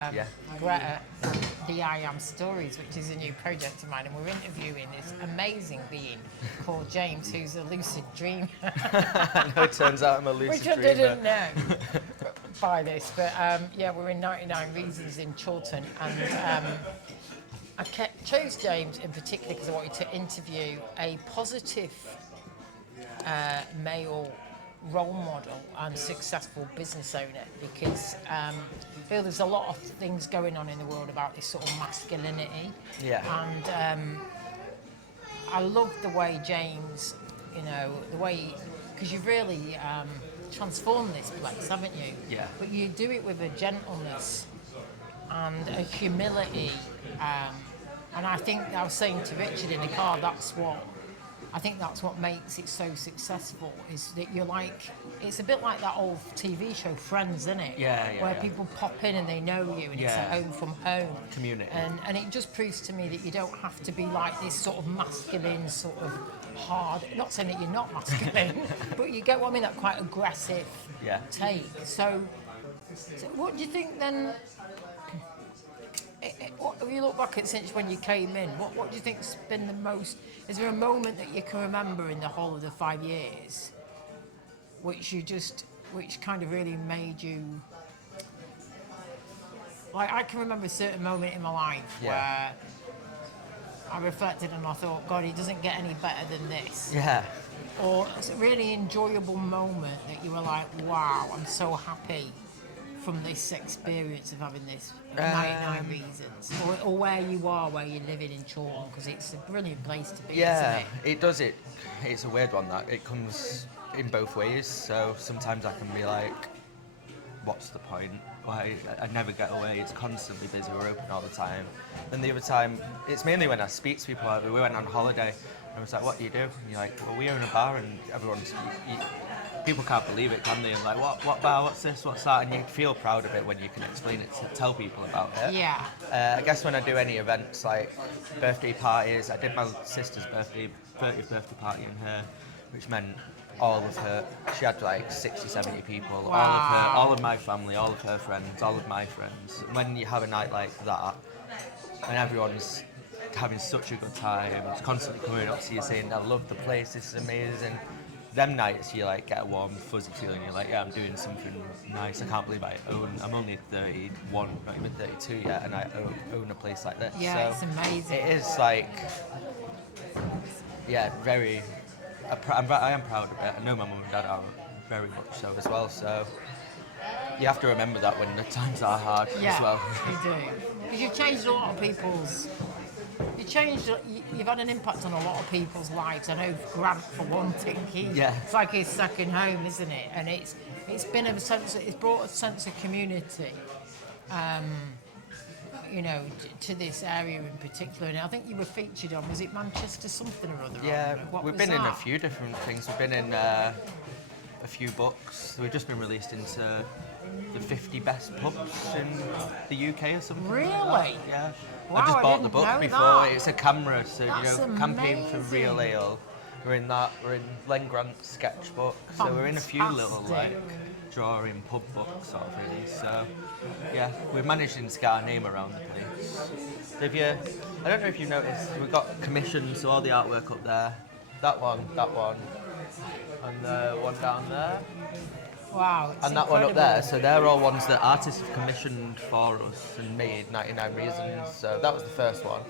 Yeah. Greta, the I Am Stories, which is a new project of mine, and we're interviewing this amazing being called James, who's a lucid dreamer. No, it turns out I'm a lucid Which I dreamer. didn't know by this, but yeah, we're in 99 Reasons in Chorlton, and chose James in particular because I wanted to interview a positive male role model and successful business owner, because I feel there's a lot of things going on in the world about this sort of masculinity. Yeah. And I love the way James, the way, because you've really transformed this place, haven't you? Yeah. But you do it with a gentleness and a humility. And I think I was saying to Richard in the car, I think that's what makes it so successful, is that you're like, it's a bit like that old TV show Friends, isn't it? Yeah. Where people pop in and they know you, and it's a home from home. Community. And it just proves to me that you don't have to be like this sort of masculine, sort of hard, not saying that you're not masculine, but you get what I mean, that quite aggressive take. So what do you think then? If you look back at since when you came in, what do you think's been the most? Is there a moment that you can remember in the whole of the 5 years, which kind of really made you? Like, I can remember a certain moment in my life where I reflected and I thought, God, it doesn't get any better than this. Yeah. Or it's a really enjoyable moment that you were like, wow, I'm so happy from this experience of having this 99 Reasons, or where you are, where you're living in Chorlton, because it's a brilliant place to be, isn't it? It does. It's a weird one, that it comes in both ways. So sometimes I can be like, what's the point? I never get away, it's constantly busy, we're open all the time. Then the other time, it's mainly when I speak to people. Like, we went on holiday and I was like, what do you do? And you're like, well, we own a bar, and everyone's people can't believe it, can they? And like, what bar, what's this, what's that? And you feel proud of it when you can explain it, to tell people about it. Yeah. I guess when I do any events, like birthday parties, I did my sister's 30th birthday party in her, which meant all of her, she had like 60, 70 people, Wow. all of my family, all of her friends, all of my friends. And when you have a night like that, and everyone's having such a good time, it's constantly coming up to you saying, I love the place, this is amazing. Them nights you like get a warm, fuzzy feeling. You're like, yeah, I'm doing something nice. I can't believe I'm only 31, not even 32 yet, and I own a place like this. Yeah, so it's amazing. It is like, very. I am proud of it. I know my mum and dad are very much so as well. So you have to remember that when the times are hard as well. You do. Because you've changed a lot of people's. You've had an impact on a lot of people's lives. I know Grant, for one thing, it's like his second home, isn't it? And it's been it's brought a sense of community, to this area in particular. And I think you were featured on, was it Manchester something or other? Yeah, we've been in a few. few different things. We've been in a few books. We've just been released into the 50 best pubs in the UK or something. Really? Like that. Yeah. Wow, I just bought the didn't book know before. that. It's a camera, so That's campaign for amazing. Real Ale. We're in that. We're in Len Grant's sketchbook. So we're in a few little like drawing pub books sort of things. So yeah, we're managing to get our name around the place. So I don't know if you've noticed, we've got commissions, so all the artwork up there. That one, and the one down there. Wow. And that one up there, so they're all ones that artists have commissioned for us and made 99 Reasons. So that was the first one.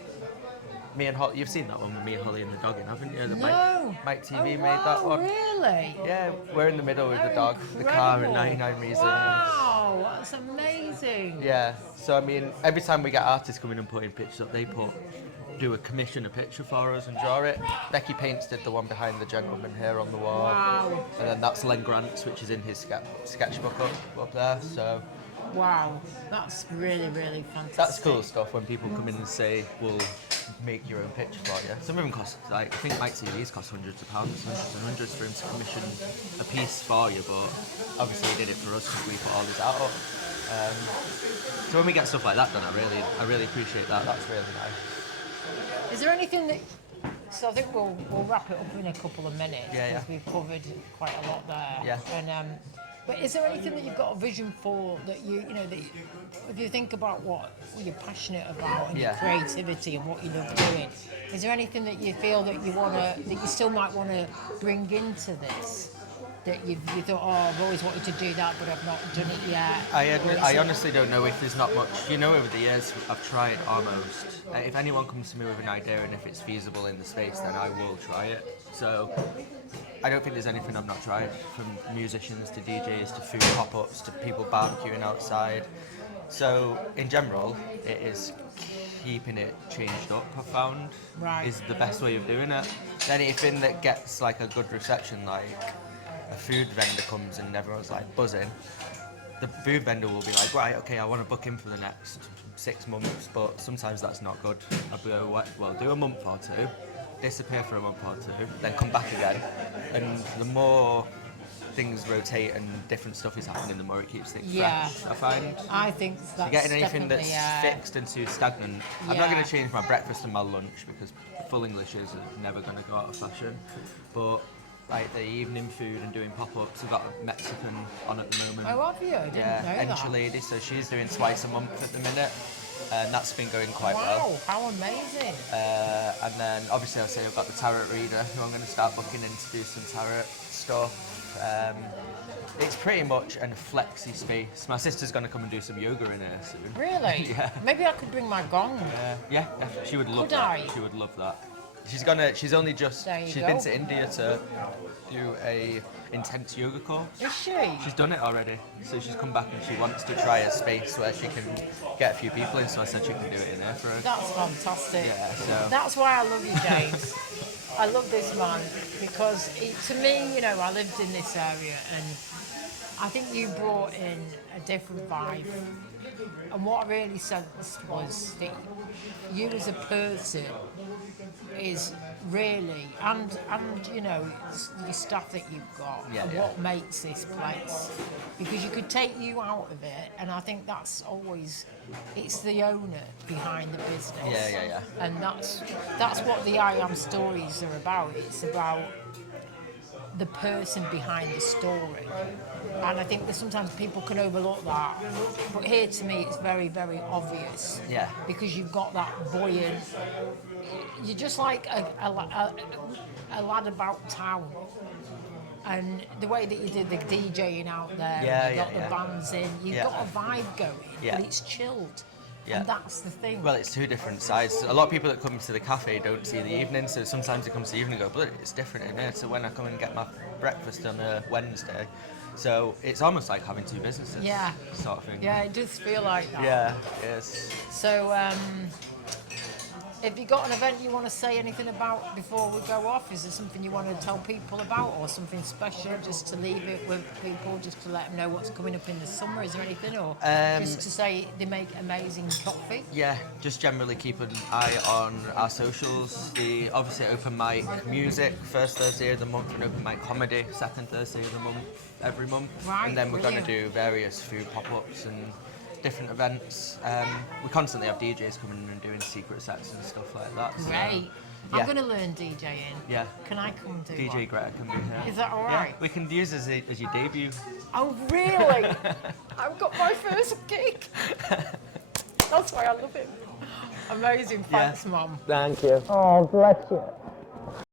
Me and Holly, you've seen that one with me and Holly and the dog in, haven't you? No. Mike TV made that one. Really? Yeah, we're in the middle with the dog, the car, and 99 Reasons. Wow, that's amazing. Yeah, so I mean, every time we get artists coming and putting pictures up, they commission a picture for us and draw it. Becky Paints did the one behind the gentleman here on the wall. Wow. And then that's Len Grant's, which is in his sketchbook up there. So wow, that's really, really fantastic. that's cool stuff when people come in and say, we'll make your own picture for you. Some of them cost, like, I think Mike TV's cost hundreds of pounds, hundreds and hundreds for him to commission a piece for you, but obviously he did it for us because we put all his art up. So when we get stuff like that done, I really appreciate that. That's really nice. Is there anything that? So I think we'll wrap it up in a couple of minutes because we've covered quite a lot there. Yeah. And But is there anything that you've got a vision for that you know, that if you think about what you're passionate about and your Yeah. creativity and what you love doing, is there anything that you feel that that you still might want to bring into this? That you thought, oh, I've always wanted to do that, but I've not done it yet. I honestly don't know if there's not much. You know, over the years, I've tried almost. If anyone comes to me with an idea and if it's feasible in the space, then I will try it. So I don't think there's anything I've not tried, from musicians to DJs to food pop-ups to people barbecuing outside. So in general, it is keeping it changed up, I found, Right. is the best way of doing it. Anything that gets like a good reception, like a food vendor comes and everyone's like buzzing, the food vendor will be like, right, okay, I want to book in for the next 6 months, but sometimes that's not good. I'll go, well, do a month or two, disappear for a month or two, then come back again. And the more things rotate and different stuff is happening, the more it keeps things Yeah. fresh, I find. I think that's Getting anything that's definitely, fixed and too stagnant. I'm not Yeah. going to change my breakfast and my lunch because full Englishes are never going to go out of fashion. But like the evening food and doing pop-ups, I've got a Mexican on at the moment. Oh, have you? I didn't know that. Enchilada, so she's doing twice a month at the minute, and that's been going quite Wow, well. how amazing. And then obviously I'll say I've got the tarot reader who I'm going to start booking in to do some tarot stuff. It's pretty much a flexi space. My sister's going to come and do some yoga in here soon. Really? Yeah. Maybe I could bring my gong. Yeah, she would love Could that. I? She would love that. She's only just, There you she's go. been to India to do a intense yoga course. Is she? She's done it already, so she's come back and she wants to try a space where she can get a few people in, so I said she can do it in there for her. That's fantastic. Yeah, so- That's why I love you, James. I love this man because to me, you know, I lived in this area and I think you brought in a different vibe. And what I really sensed was that you as a person is really, and you know, the staff that you've got and what makes this place. Because you could take you out of it, and I think that's always, it's the owner behind the business. Yeah. And that's what the I Am stories are about. It's about the person behind the story. And I think that sometimes people can overlook that. But here to me it's very, very obvious. Yeah. Because you've got that buoyant, you're just like a lad about town. And the way that you did the DJing out there, and you got the bands in, you've got a vibe going, but it's chilled. And that's the thing. Well, it's two different sides. A lot of people that come to the cafe don't see the evening, so sometimes they come to the evening and go, but it's different in here. So when I come and get my breakfast on a Wednesday, so it's almost like having two businesses, sort of thing. Yeah, it does feel like that. Yeah, yes. So, have you got an event you want to say anything about before we go off? Is there something you want to tell people about, or something special just to leave it with people, just to let them know what's coming up in the summer? Is there anything, or just to say they make amazing coffee? Yeah, just generally keep an eye on our socials. The obviously open mic music, first Thursday of the month, and open mic comedy, second Thursday of the month, every month. Right, and then we're going to brilliant. do various food pop-ups and different events. We constantly have DJs coming in and doing secret sets and stuff like that. So, Great. I'm going to learn DJing. Yeah. Can I come and do DJ one? Greta can be here. Is that all right? Yeah, we can use as your debut. Oh, really? I've got my first gig. That's why I love it. Amazing. Thanks, Mum. Thank you. Oh, bless you.